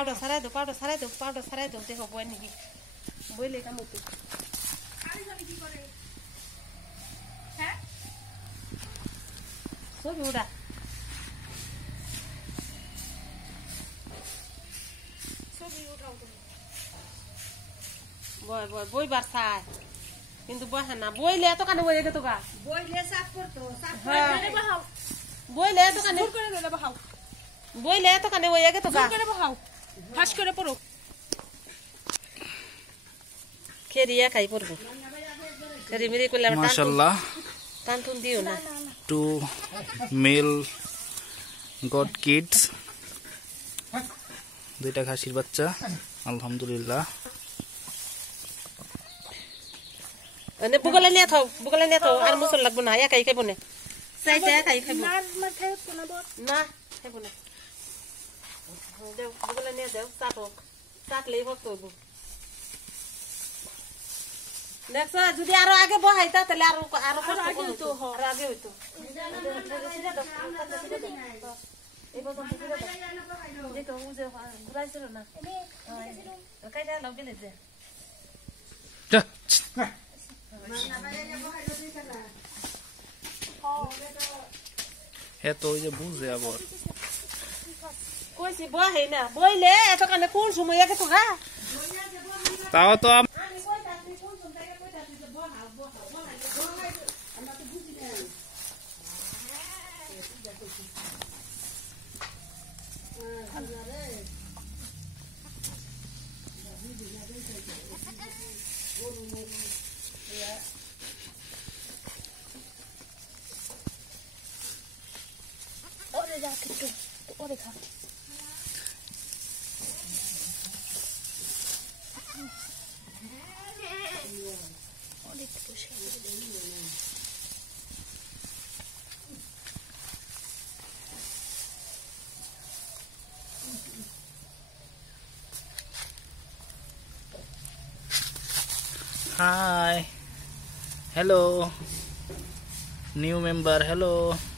Powder साराई दो देखो बय नेকি বইলে কামতো খালি জানি কি করে হ্যাঁ ছবি উড়া ছবি উঠাও তুমি বই বারসায় কিন্তু বহে না বইলে এত কানে বইয়ে গেতো গা বইলে সাফ করতো সাফ করে বহাও বইলে এত কানে জোর করে দিলে বহাও বইলে এত কানে বইয়ে গেতো গা জোর করে বহাও ফাঁস করে পড়ো খেরিয়া খাই পড়বো খেরি মেরি করলে মাশাআল্লাহ টানটুন দিও না টু মেল গড কিডস দুইটা খাসির বাচ্চা আলহামদুলিল্লাহ এনে বুগলে নিয়ে থাও আর মশলা লাগবো না একাই খাইবো না চাইটা একাই খাইবো না খাইবো না দেও বুগলে নিয়ে দেও চাটলেই ভক্ত হইব দেখছ যদি আরো আগে বহাইতা তাহলে আরো আগে হইতো আর আগে হইতো এই বছর দেখো উজে ঘুরাইছিল না কাইটা লাউ গেলে যে এত ওই যে বুঝে আবার কইছি বহাই না বইলে এত কানে কোন সময় আগে তো গা তাও তো Ore jaket tuh, ore kah? Ore tuh sih. Hi, hello, new member, hello.